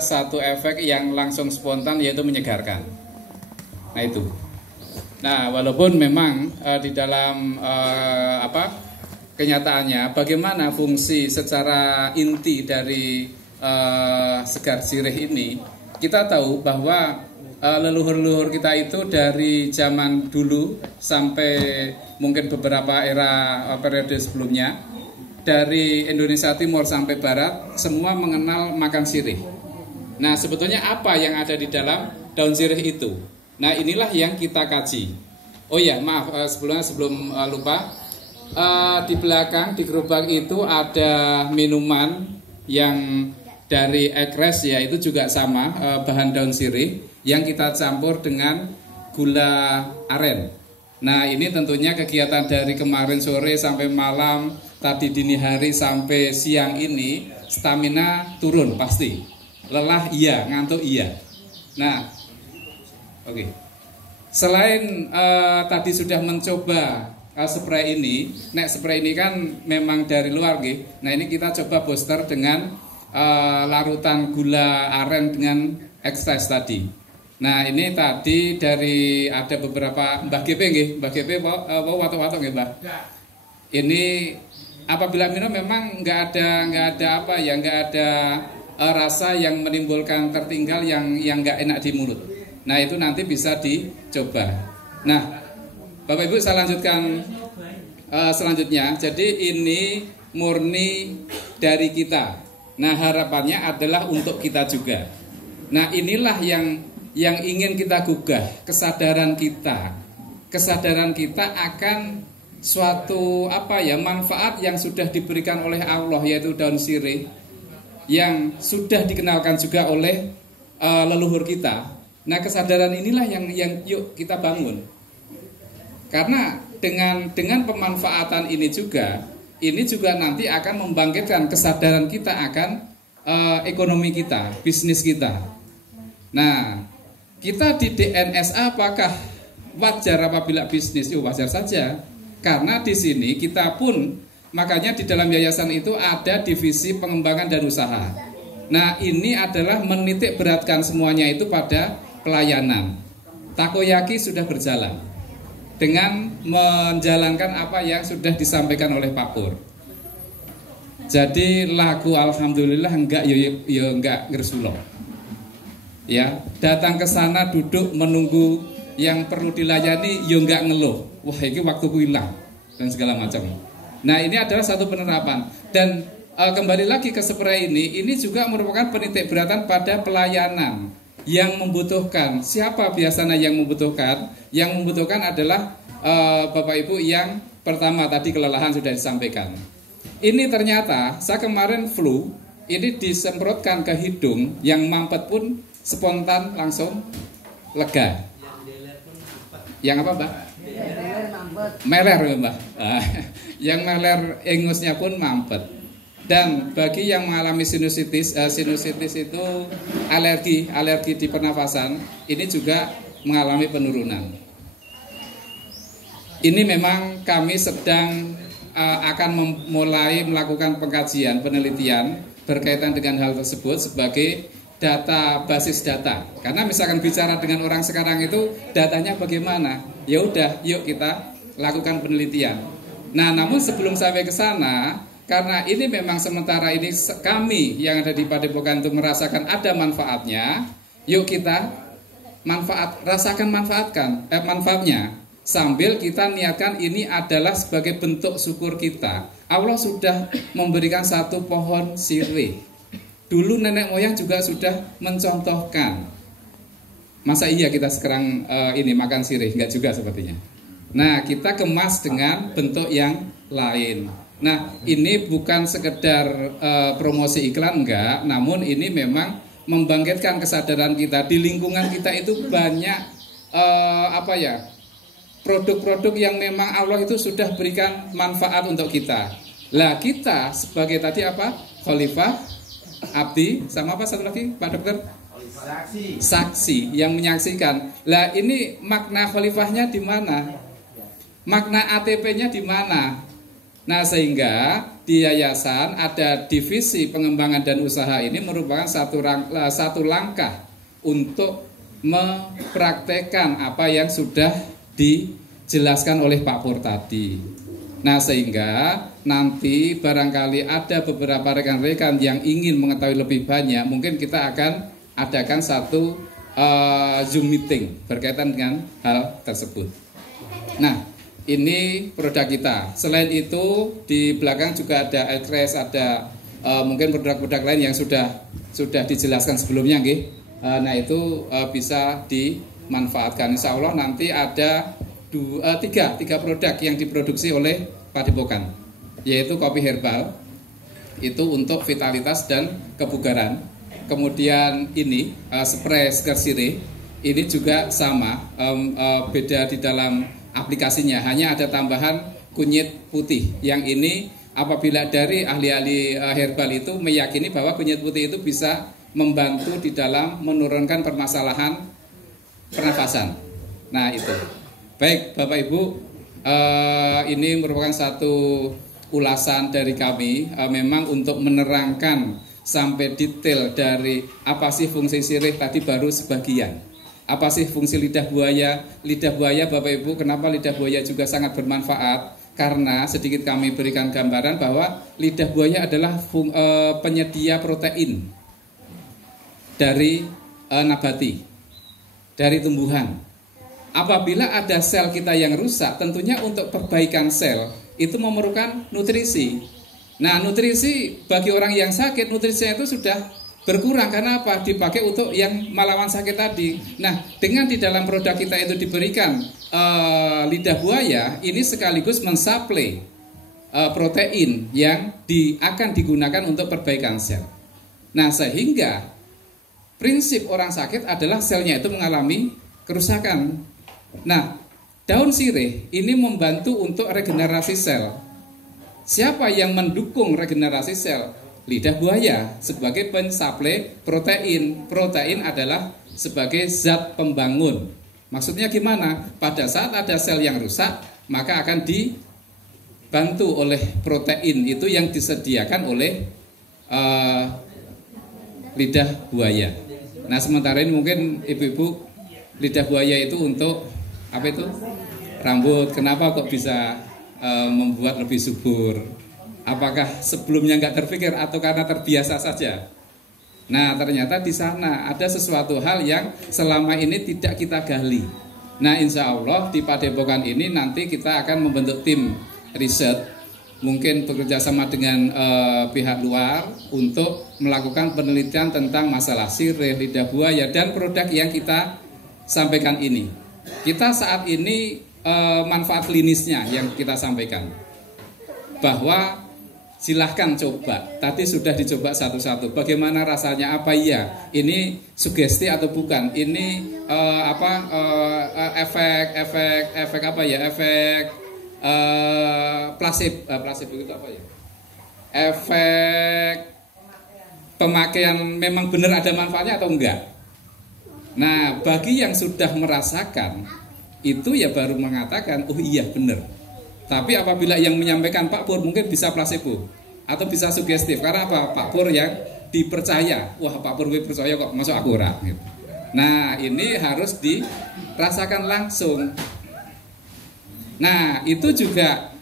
satu efek yang langsung spontan, yaitu menyegarkan. Nah itu. Nah walaupun memang di dalam kenyataannya bagaimana fungsi secara inti dari segar sirih ini, kita tahu bahwa leluhur-leluhur kita itu dari zaman dulu sampai mungkin beberapa era periode sebelumnya, dari Indonesia Timur sampai Barat semua mengenal makan sirih. Nah sebetulnya apa yang ada di dalam daun sirih itu? Nah inilah yang kita kaji. Oh ya maaf, sebelum lupa, di belakang di gerobak itu ada minuman yang dari ekres, ya itu juga sama, bahan daun sirih yang kita campur dengan gula aren. Nah ini tentunya kegiatan dari kemarin sore sampai malam, tadi dini hari sampai siang ini, stamina turun pasti. Lelah iya, ngantuk iya. Nah, oke. Selain tadi sudah mencoba spray ini, spray ini kan memang dari luar, gitu. Nah ini kita coba booster dengan larutan gula aren dengan ekstras tadi. Nah ini tadi dari ada beberapa Mbah GP, Mbah GP watuk-watuk nggih Mbah. Ini apabila minum memang nggak ada rasa yang menimbulkan tertinggal yang nggak enak di mulut. Nah itu nanti bisa dicoba. Nah Bapak Ibu saya lanjutkan selanjutnya. Jadi ini murni dari kita. Nah harapannya adalah untuk kita juga. Nah inilah yang ingin kita gugah, kesadaran kita akan suatu manfaat yang sudah diberikan oleh Allah, yaitu daun sirih yang sudah dikenalkan juga oleh leluhur kita. Nah kesadaran inilah yang yuk kita bangun. Karena dengan pemanfaatan ini juga nanti akan membangkitkan kesadaran kita akan ekonomi kita, bisnis kita. Nah kita di DNSA apakah wajar apabila bisnis? Wajar saja. Karena di sini kita pun, makanya di dalam yayasan itu ada divisi pengembangan dan usaha. Nah ini adalah menitik beratkan semuanya itu pada pelayanan. Takoyaki sudah berjalan dengan menjalankan apa yang sudah disampaikan oleh Pak Pur. Jadi lagu alhamdulillah enggak ngersulo. Ya, datang ke sana duduk menunggu yang perlu dilayani enggak ngeluh. Wah, ini waktuku hilang dan segala macam. Nah ini adalah satu penerapan. Dan kembali lagi ke spray ini juga merupakan penitik beratan pada pelayanan yang membutuhkan. Siapa biasanya yang membutuhkan? Yang membutuhkan adalah Bapak Ibu yang pertama tadi kelelahan sudah disampaikan. Ini ternyata saya kemarin flu, ini disemprotkan ke hidung, yang mampet pun spontan langsung lega. Yang apa Mbak? Meler Mbak. Yang meler engusnya pun mampet. Dan bagi yang mengalami sinusitis itu alergi di pernafasan, ini juga mengalami penurunan. Ini memang kami sedang akan mulai melakukan pengkajian, penelitian berkaitan dengan hal tersebut sebagai data, basis data. Karena misalkan bicara dengan orang sekarang itu datanya bagaimana? Ya udah, yuk kita lakukan penelitian. Nah, namun sebelum sampai ke sana, karena ini memang sementara ini kami yang ada di Padepokan itu merasakan ada manfaatnya, yuk kita rasakan manfaatnya. Sambil kita niatkan ini adalah sebagai bentuk syukur kita. Allah sudah memberikan satu pohon sirih. Dulu nenek moyang juga sudah mencontohkan. Masa iya kita sekarang ini makan sirih? Enggak juga sepertinya. Nah kita kemas dengan bentuk yang lain. Nah ini bukan sekedar promosi iklan, enggak. Namun ini memang membangkitkan kesadaran kita. Di lingkungan kita itu banyak produk-produk yang memang Allah itu sudah berikan manfaat untuk kita. Lah kita sebagai tadi khalifah, abdi, sama apa satu lagi Pak Dokter? Saksi yang menyaksikan. Lah ini makna khalifahnya di mana? Makna ATP-nya di mana? Nah, sehingga di yayasan ada divisi pengembangan dan usaha ini merupakan satu langkah untuk mempraktekkan apa yang sudah dijelaskan oleh Pak Pur tadi. Nah, sehingga nanti barangkali ada beberapa rekan-rekan yang ingin mengetahui lebih banyak, mungkin kita akan adakan satu Zoom meeting berkaitan dengan hal tersebut. Nah, ini produk kita. Selain itu di belakang juga ada Elcres, ada mungkin produk-produk lain yang sudah dijelaskan sebelumnya, nggih. Nah, itu bisa dimanfaatkan. Insya Allah nanti ada tiga produk yang diproduksi oleh Padepokan, yaitu kopi herbal, itu untuk vitalitas dan kebugaran. Kemudian ini spray segar sirih, ini juga sama, beda di dalam aplikasinya, hanya ada tambahan kunyit putih. Yang ini apabila dari ahli-ahli herbal itu meyakini bahwa kunyit putih itu bisa membantu di dalam menurunkan permasalahan pernafasan. Nah, itu. Baik, Bapak Ibu, ini merupakan satu ulasan dari kami, memang untuk menerangkan sampai detail dari apa sih fungsi sirih tadi baru sebagian. Apa sih fungsi lidah buaya? Lidah buaya, Bapak Ibu, kenapa lidah buaya juga sangat bermanfaat? Karena sedikit kami berikan gambaran bahwa lidah buaya adalah penyedia protein dari nabati, dari tumbuhan. Apabila ada sel kita yang rusak, tentunya untuk perbaikan sel itu memerlukan nutrisi. Nah, nutrisi bagi orang yang sakit, nutrisinya itu sudah berkurang. Karena apa? Dipakai untuk yang melawan sakit tadi. Nah, dengan di dalam produk kita itu diberikan lidah buaya, ini sekaligus mensuplai protein yang akan digunakan untuk perbaikan sel. Nah, sehingga prinsip orang sakit adalah selnya itu mengalami kerusakan. Nah, daun sirih ini membantu untuk regenerasi sel. Siapa yang mendukung regenerasi sel? Lidah buaya sebagai pensuplai protein. Protein adalah sebagai zat pembangun. Maksudnya gimana? Pada saat ada sel yang rusak, maka akan dibantu oleh protein itu yang disediakan oleh lidah buaya. Nah, sementara ini mungkin ibu-ibu, lidah buaya itu untuk apa itu? Rambut. Kenapa kok bisa membuat lebih subur? Apakah sebelumnya nggak terpikir atau karena terbiasa saja? Nah, ternyata di sana ada sesuatu hal yang selama ini tidak kita gali. Nah, insya Allah di Padepokan ini nanti kita akan membentuk tim riset, mungkin bekerja sama dengan pihak luar untuk melakukan penelitian tentang masalah sirih, lidah buaya, dan produk yang kita sampaikan ini. Kita saat ini manfaat klinisnya yang kita sampaikan, bahwa silahkan coba. Tadi sudah dicoba satu-satu. Bagaimana rasanya? Apa iya? Ini sugesti atau bukan? Ini efek apa ya? Efek placebo itu apa ya? Efek pemakaian memang benar ada manfaatnya atau enggak? Nah, bagi yang sudah merasakan itu ya baru mengatakan, oh iya benar. Tapi apabila yang menyampaikan Pak Pur mungkin bisa placebo atau bisa sugestif. Karena apa? Pak Pur yang dipercaya. Wah, Pak Pur gue percaya kok, masuk akurat gitu. Nah, ini harus dirasakan langsung. Nah, itu juga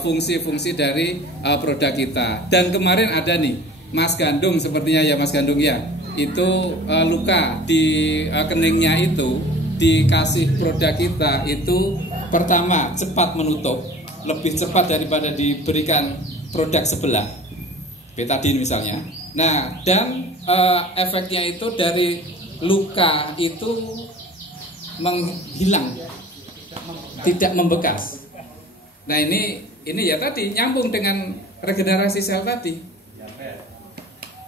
fungsi-fungsi dari produk kita. Dan kemarin ada nih Mas Gandung, sepertinya ya Mas Gandung ya. Itu luka di keningnya itu dikasih produk kita itu pertama cepat menutup, lebih cepat daripada diberikan produk sebelah, betadine misalnya. Nah, dan efeknya itu dari luka itu menghilang, tidak membekas. Nah, ini ya tadi nyambung dengan regenerasi sel tadi.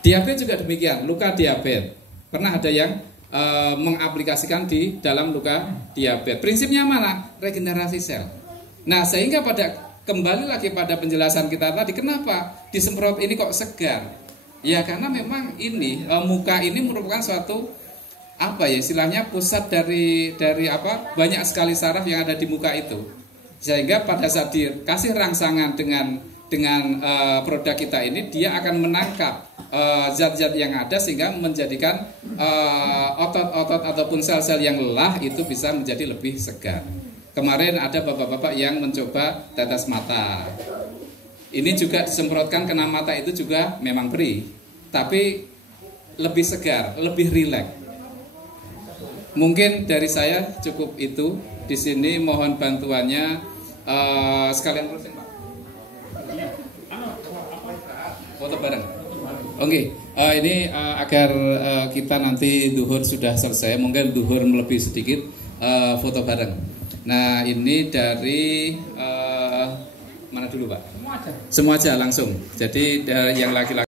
Diabetes juga demikian, luka diabetes. Pernah ada yang mengaplikasikan di dalam luka diabetes. Prinsipnya mana? Regenerasi sel. Nah, sehingga kembali lagi pada penjelasan kita tadi, kenapa disemprot ini kok segar? Ya karena memang ini muka ini merupakan suatu apa ya istilahnya pusat dari banyak sekali saraf yang ada di muka itu. Sehingga pada saat dikasih rangsangan dengan produk kita ini, dia akan menangkap zat-zat yang ada sehingga menjadikan otot-otot ataupun sel-sel yang lelah itu bisa menjadi lebih segar. Kemarin ada bapak-bapak yang mencoba tetes mata. Ini juga disemprotkan kena mata, itu juga memang perih, tapi lebih segar, lebih rileks. Mungkin dari saya cukup itu. Di sini mohon bantuannya sekalian terusin Pak. Foto bareng. Oke, ini agar kita nanti duhur sudah selesai, mungkin duhur lebih sedikit foto bareng. Nah, ini dari mana dulu Pak? Semua aja langsung. Jadi yang laki-laki